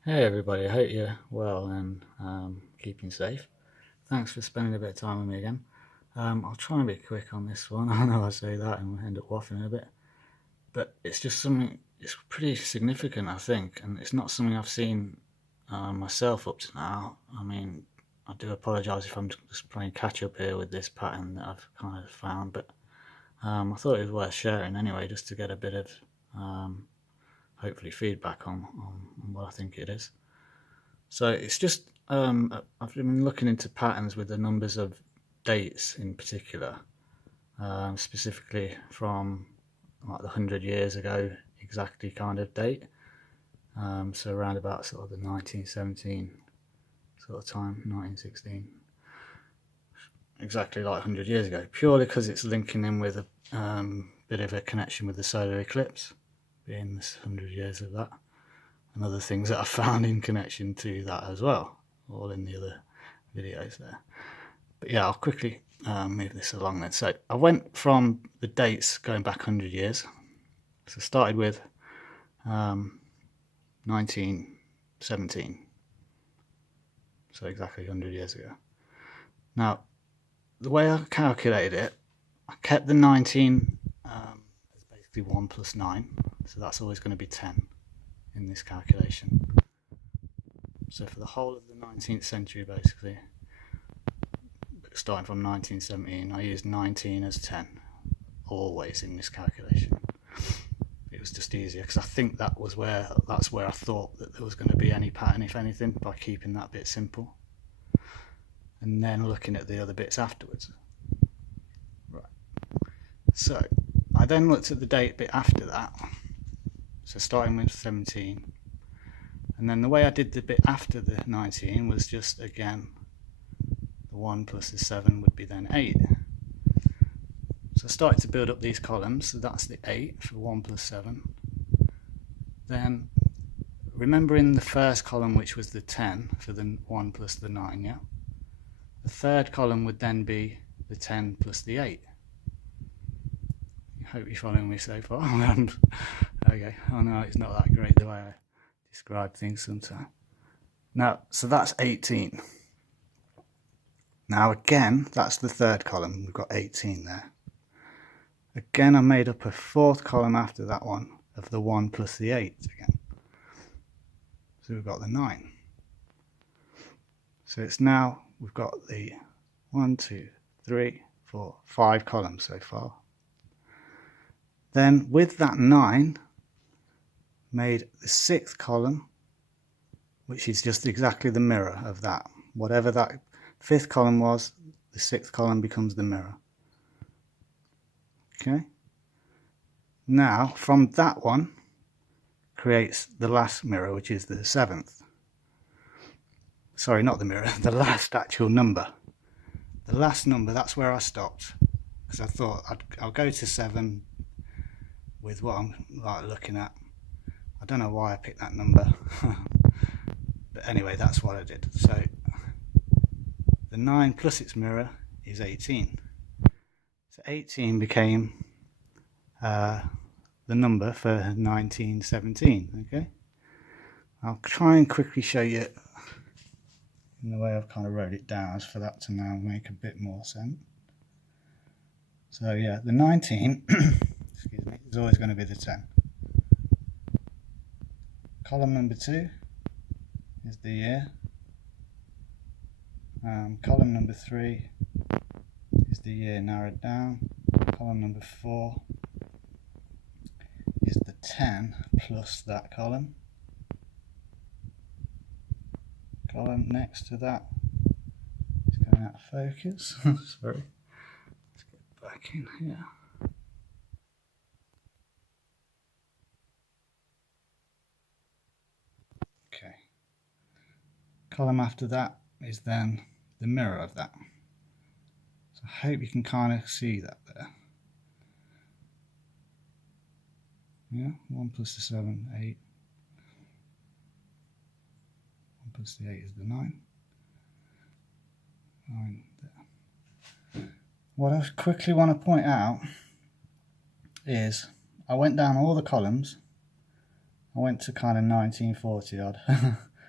Hey everybody, I hope you're well and keeping safe. Thanks for spending a bit of time with me again. I'll try and be quick on this one. I know I say that and we'll end up waffling a bit, but it's just something, it's pretty significant, I think, and it's not something I've seen myself up to now. I mean, I do apologise if I'm just playing catch up here with this pattern that I've kind of found, but I thought it was worth sharing anyway, just to get a bit of um, hopefully feedback on what I think it is. So it's just I've been looking into patterns with the numbers of dates in particular, specifically from like the 100 years ago exactly kind of date. So around about sort of the 1917 sort of time, 1916, exactly like 100 years ago, purely because it's linking in with a bit of a connection with the solar eclipse, being this 100 years of that, and other things that I found in connection to that as well, all in the other videos there. But yeah, I'll quickly move this along then. So I went from the dates going back 100 years. So I started with 1917, so exactly 100 years ago. Now, the way I calculated it, I kept the 19 as basically 1 plus 9, so that's always going to be 10 in this calculation. So for the whole of the 19th century, basically, starting from 1917, I used 19 as 10, always in this calculation. It was just easier because I think that's where I thought that there was going to be any pattern, if anything, by keeping that bit simple, and then looking at the other bits afterwards. Right. So I then looked at the date bit after that. So starting with 17, and then the way I did the bit after the 19 was just again the 1 plus the 7 would be then 8. So I started to build up these columns, so that's the 8 for 1 plus 7. Then remember in the first column, which was the 10 for the 1 plus the 9, yeah? The third column would then be the 10 plus the 8. I hope you're following me so far. Okay, I know it's not that great the way I describe things sometimes. Now, so that's 18. Now again, that's the third column, we've got 18 there. Again, I made up a fourth column after that one of the 1 plus the 8 again. So we've got the 9. So it's now, we've got the 1, 2, 3, 4, 5 columns so far. Then with that 9, made the sixth column, which is just exactly the mirror of that. Whatever that fifth column was, the sixth column becomes the mirror. Okay. Now, from that one, creates the last mirror, which is the 7th. Sorry, not the mirror, the last actual number. The last number, that's where I stopped, because I thought I'll go to 7 with what I'm like looking at. I don't know why I picked that number, but anyway, that's what I did. So the 9 plus its mirror is 18. So 18 became the number for 1917. Okay, I'll try and quickly show you in the way I've kind of wrote it down, for that to now make a bit more sense. So yeah, the 19 excuse me, is always going to be the 10. Column number 2 is the year. Column number 3 is the year narrowed down. Column number 4 is the 10 plus that column. Column next to that is going out of focus. Sorry. Let's get back in here. Okay. Column after that is then the mirror of that. So I hope you can kind of see that there. Yeah, 1 plus the 7, 8. 1 plus the 8 is the 9. 9 there. What I quickly want to point out is I went down all the columns. I went to kind of 1940 odd.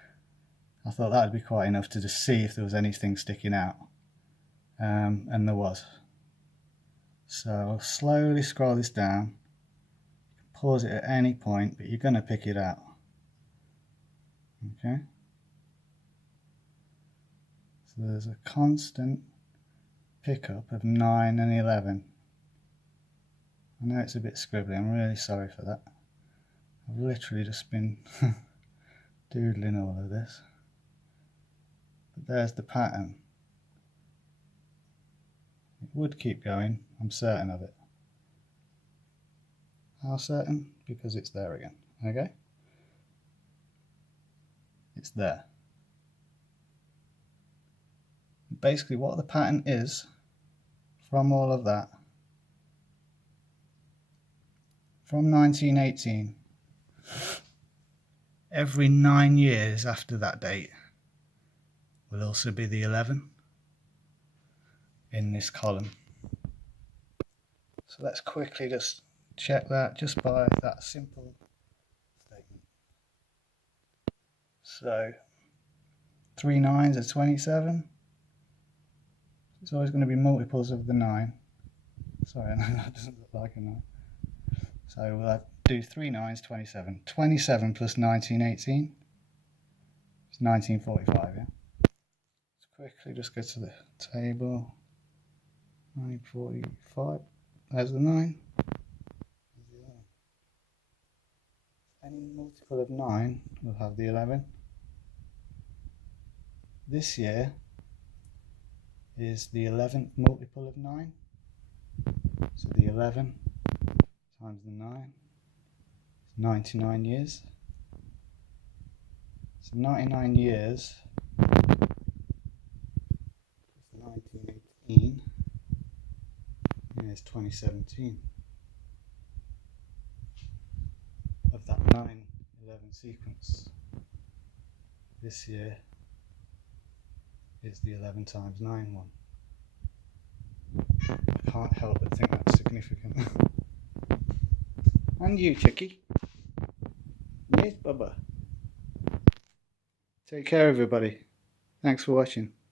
I thought that would be quite enough to just see if there was anything sticking out, and there was. So I'll slowly scroll this down. You can pause it at any point, but you're going to pick it out. Okay. So there's a constant pickup of 9 and 11. I know it's a bit scribbly, I'm really sorry for that. I've literally just been doodling all of this. But there's the pattern. It would keep going, I'm certain of it. How certain? Because it's there again, okay? It's there. Basically what the pattern is, from all of that, from 1918, every 9 years after that date will also be the 11 in this column. So let's quickly just check that just by that simple statement. So 3 9s are 27. It's always going to be multiples of the 9. Sorry, that doesn't look like a 9. So we'll do 3 9s, 27. 27 plus 1918 is 1945, yeah? Let's quickly just go to the table. 945. There's the 9. There's the 11. Any multiple of 9 will have the 11. This year is the 11th multiple of 9. So the 11 times the 9 is 99 years. So 99 years plus 1918 is 2017 of that 9-11 sequence. This year is the 11 times 9 one. I can't help but think that's significant. And you, Chicky. Yes, Bubba. Take care, everybody. Thanks for watching.